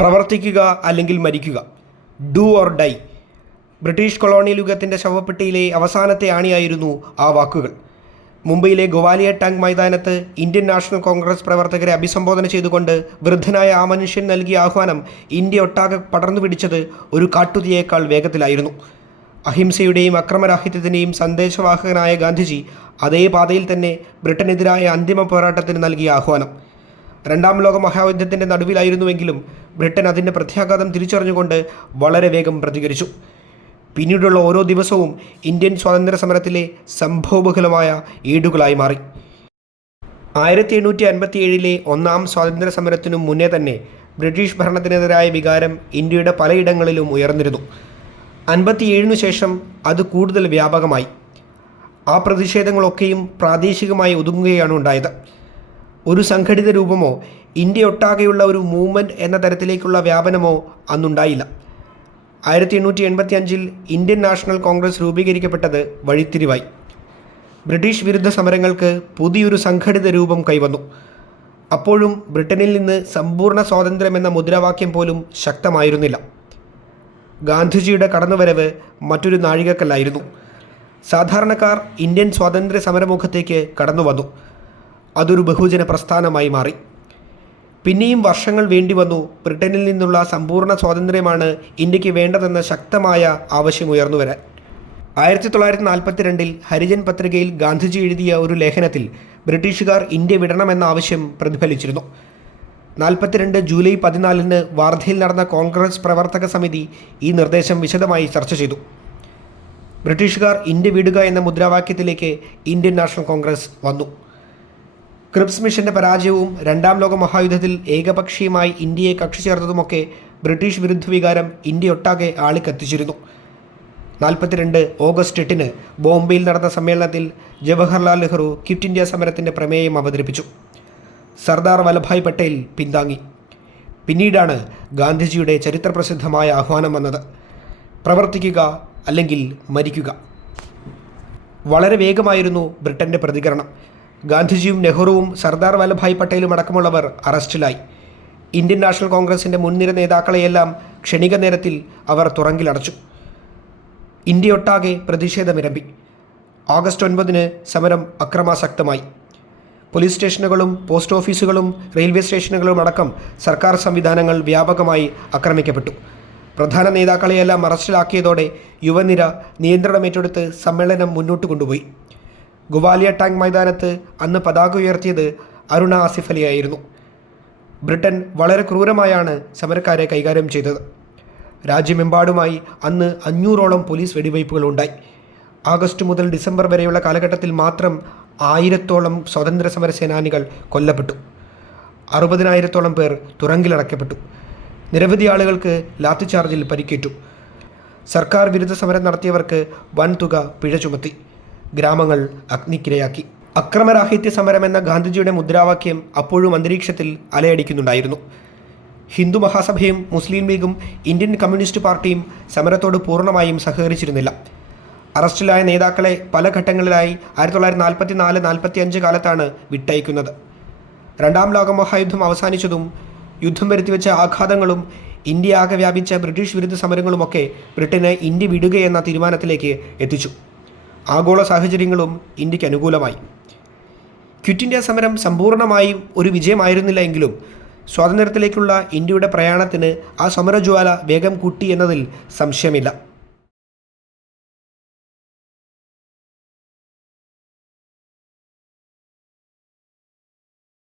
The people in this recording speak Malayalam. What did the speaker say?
പ്രവർത്തിക്കുക അല്ലെങ്കിൽ മരിക്കുക. Do or die. British colonial യുഗത്തിന്റെ ശവപ്പെട്ടിയിലെ അവസാനത്തെ ആണിയായിരുന്നു ആ വാക്കുകൾ. മുംബൈയിലെ ഗോവാലിയ ടാങ്ക് മൈതാനത്ത് ഇന്ത്യൻ നാഷണൽ കോൺഗ്രസ് പ്രവർത്തകരെ അഭിസംബോധന ചെയ്തുകൊണ്ട് വൃദ്ധനായ ആ മനുഷ്യൻ നൽകിയ ആഹ്വാനം ഇന്ത്യ ഒട്ടാകെ പടർന്നു പിടിച്ചത് ഒരു കാട്ടുതീയേക്കാൾ വേഗത്തിലായിരുന്നു. അഹിംസയുടെയും അക്രമരാഹിത്യത്തിന്റെയും സന്ദേശവാഹകനായ ഗാന്ധിജി അതേ പാതയിൽ തന്നെ ബ്രിട്ടനെതിരായ അന്തിമ പോരാട്ടത്തിന് നൽകിയ ആഹ്വാനം. രണ്ടാം ലോക മഹായുദ്ധത്തിന്റെ നടുവിലായിരുന്നുവെങ്കിലും ബ്രിട്ടൻ അതിന്റെ പ്രത്യാഘാതം തിരിച്ചറിഞ്ഞുകൊണ്ട് വളരെ വേഗം പ്രതികരിച്ചു. പിന്നീടുള്ള ഓരോ ദിവസവും ഇന്ത്യൻ സ്വാതന്ത്ര്യ സമരത്തിലെ സംഭവബഹുലമായ ഏടുകളായി മാറി. ആയിരത്തി എണ്ണൂറ്റി അൻപത്തി ഏഴിലെ ഒന്നാം സ്വാതന്ത്ര്യ സമരത്തിനു മുന്നേ തന്നെ ബ്രിട്ടീഷ് ഭരണത്തിനെതിരായ വികാരം ഇന്ത്യയുടെ പലയിടങ്ങളിലും ഉയർന്നിരുന്നു. അൻപത്തിയേഴിനു ശേഷം അത് കൂടുതൽ വ്യാപകമായി. ആ പ്രതിഷേധങ്ങളൊക്കെയും പ്രാദേശികമായി ഒതുങ്ങുകയാണ് ഉണ്ടായത്. ഒരു സംഘടിത രൂപമോ ഇന്ത്യ ഒട്ടാകെയുള്ള ഒരു മൂവ്മെന്റ് എന്ന തരത്തിലേക്കുള്ള വ്യാപനമോ അന്നുണ്ടായില്ല. ആയിരത്തി എണ്ണൂറ്റി എൺപത്തി അഞ്ചിൽ ഇന്ത്യൻ നാഷണൽ കോൺഗ്രസ് രൂപീകരിക്കപ്പെട്ടത് വഴിത്തിരിവായി. ബ്രിട്ടീഷ് വിരുദ്ധ സമരങ്ങൾക്ക് പുതിയൊരു സംഘടിത രൂപം കൈവന്നു. അപ്പോഴും ബ്രിട്ടനിൽ നിന്ന് സമ്പൂർണ സ്വാതന്ത്ര്യം എന്ന മുദ്രാവാക്യം പോലും ശക്തമായിരുന്നില്ല. ഗാന്ധിജിയുടെ കടന്നുവരവ് മറ്റൊരു നാഴികക്കല്ലായിരുന്നു. സാധാരണക്കാർ ഇന്ത്യൻ സ്വാതന്ത്ര്യ സമരമുഖത്തേക്ക് കടന്നു വന്നു അതൊരു ബഹുജന പ്രസ്ഥാനമായി മാറി. പിന്നെയും വർഷങ്ങൾ വേണ്ടി വന്നു. ബ്രിട്ടനിൽ നിന്നുള്ള സമ്പൂർണ സ്വാതന്ത്ര്യമാണ് ഇന്ത്യയ്ക്ക് വേണ്ടതെന്ന ശക്തമായ ആവശ്യം ഉയർന്നു വരാൻ. ആയിരത്തി തൊള്ളായിരത്തി നാൽപ്പത്തിരണ്ടിൽ ഹരിജൻ പത്രികയിൽ ഗാന്ധിജി എഴുതിയ ഒരു ലേഖനത്തിൽ ബ്രിട്ടീഷുകാർ ഇന്ത്യ വിടണമെന്ന ആവശ്യം പ്രതിഫലിച്ചിരുന്നു. നാൽപ്പത്തിരണ്ട് ജൂലൈ പതിനാലിന് വാർധയിൽ നടന്ന കോൺഗ്രസ് പ്രവർത്തക സമിതി ഈ നിർദ്ദേശം വിശദമായി ചർച്ച ചെയ്തു. ബ്രിട്ടീഷുകാർ ഇന്ത്യ വിടുക എന്ന മുദ്രാവാക്യത്തിലേക്ക് ഇന്ത്യൻ നാഷണൽ കോൺഗ്രസ് വന്നു. ക്രിപ്സ് മിഷന്റെ പരാജയവും രണ്ടാം ലോക മഹായുദ്ധത്തിൽ ഏകപക്ഷീയമായി ഇന്ത്യയെ കക്ഷി ചേർത്തതുമൊക്കെ ബ്രിട്ടീഷ് വിരുദ്ധ വികാരം ഇന്ത്യയൊട്ടാകെ ആളിക്കത്തിച്ചിരുന്നു. നാൽപ്പത്തിരണ്ട് ഓഗസ്റ്റ് എട്ടിന് ബോംബെയിൽ നടന്ന സമ്മേളനത്തിൽ ജവഹർലാൽ നെഹ്റു ക്വിറ്റ് ഇന്ത്യ സമരത്തിന്റെ പ്രമേയം അവതരിപ്പിച്ചു. സർദാർ വല്ലഭായ് പട്ടേൽ പിന്താങ്ങി. പിന്നീടാണ് ഗാന്ധിജിയുടെ ചരിത്രപ്രസിദ്ധമായ ആഹ്വാനം വന്നത്. പ്രവർത്തിക്കുക അല്ലെങ്കിൽ മരിക്കുക. വളരെ വേഗമായിരുന്നു ബ്രിട്ടന്റെ പ്രതികരണം. ഗാന്ധിജിയും നെഹ്റുവും സർദാർ വല്ലഭായ് പട്ടേലും അടക്കമുള്ളവർ അറസ്റ്റിലായി. ഇന്ത്യൻ നാഷണൽ കോൺഗ്രസിന്റെ മുൻനിര നേതാക്കളെയെല്ലാം ക്ഷണിക നേരത്തിൽ അവർ തുറങ്കിലടച്ചു. ഇന്ത്യയൊട്ടാകെ പ്രതിഷേധമിരമ്പി. ഓഗസ്റ്റ് ഒൻപതിന് സമരം അക്രമാസക്തമായി. പോലീസ് സ്റ്റേഷനുകളും പോസ്റ്റ് ഓഫീസുകളും റെയിൽവേ സ്റ്റേഷനുകളും അടക്കം സർക്കാർ സംവിധാനങ്ങൾ വ്യാപകമായി ആക്രമിക്കപ്പെട്ടു. പ്രധാന നേതാക്കളെയെല്ലാം അറസ്റ്റിലാക്കിയതോടെ യുവനിര നിയന്ത്രണമേറ്റെടുത്ത് സമ്മേളനം മുന്നോട്ട് കൊണ്ടുപോയി. ഗുവാലിയ ടാങ്ക് മൈതാനത്ത് അന്ന് പതാക ഉയർത്തിയത് അരുണ ആസിഫ് അലിയായിരുന്നു ബ്രിട്ടൻ വളരെ ക്രൂരമായാണ് സമരക്കാരെ കൈകാര്യം ചെയ്തത്. രാജ്യമെമ്പാടുമായി അന്ന് അഞ്ഞൂറോളം പോലീസ് വെടിവയ്പ്പുകൾ ഉണ്ടായി ആഗസ്റ്റ് മുതൽ ഡിസംബർ വരെയുള്ള കാലഘട്ടത്തിൽ മാത്രം ആയിരത്തോളം സ്വതന്ത്ര സമര സേനാനികൾ കൊല്ലപ്പെട്ടു. അറുപതിനായിരത്തോളം പേർ തുറങ്കിലടക്കപ്പെട്ടു. നിരവധി ആളുകൾക്ക് ലാത്തിചാർജിൽ പരിക്കേറ്റു. സർക്കാർ വിരുദ്ധ സമരം നടത്തിയവർക്ക് വൻതുക പിഴ ചുമത്തി ഗ്രാമങ്ങൾ അഗ്നിക്കിരയാക്കി. അക്രമരാഹിത്യ സമരം എന്ന ഗാന്ധിജിയുടെ മുദ്രാവാക്യം അപ്പോഴും അന്തരീക്ഷത്തിൽ അലയടിക്കുന്നുണ്ടായിരുന്നു. ഹിന്ദു മഹാസഭയും മുസ്ലിം ലീഗും ഇന്ത്യൻ കമ്മ്യൂണിസ്റ്റ് പാർട്ടിയും സമരത്തോട് പൂർണമായും സഹകരിച്ചിരുന്നില്ല. അറസ്റ്റിലായ നേതാക്കളെ പല ഘട്ടങ്ങളിലായി ആയിരത്തി തൊള്ളായിരത്തി നാൽപ്പത്തി നാല് നാൽപ്പത്തി അഞ്ച് കാലത്താണ് വിട്ടയക്കുന്നത്. രണ്ടാം ലോക മഹായുദ്ധം അവസാനിച്ചതും യുദ്ധം വരുത്തിവെച്ച ആഘാതങ്ങളും ഇന്ത്യ ആകെ വ്യാപിച്ച ബ്രിട്ടീഷ് വിരുദ്ധ സമരങ്ങളുമൊക്കെ ബ്രിട്ടനെ ഇന്ത്യ വിടുകയെന്ന തീരുമാനത്തിലേക്ക് എത്തിച്ചു. ആഗോള സാഹചര്യങ്ങളും ഇന്ത്യയ്ക്ക് അനുകൂലമായി. ക്വിറ്റ് ഇന്ത്യ സമരം സമ്പൂർണമായും ഒരു വിജയമായിരുന്നില്ല എങ്കിലും സ്വാതന്ത്ര്യത്തിലേക്കുള്ള ഇന്ത്യയുടെ പ്രയാണത്തിന് ആ സമരജ്വാല വേഗം കൂട്ടി എന്നതിൽ സംശയമില്ല.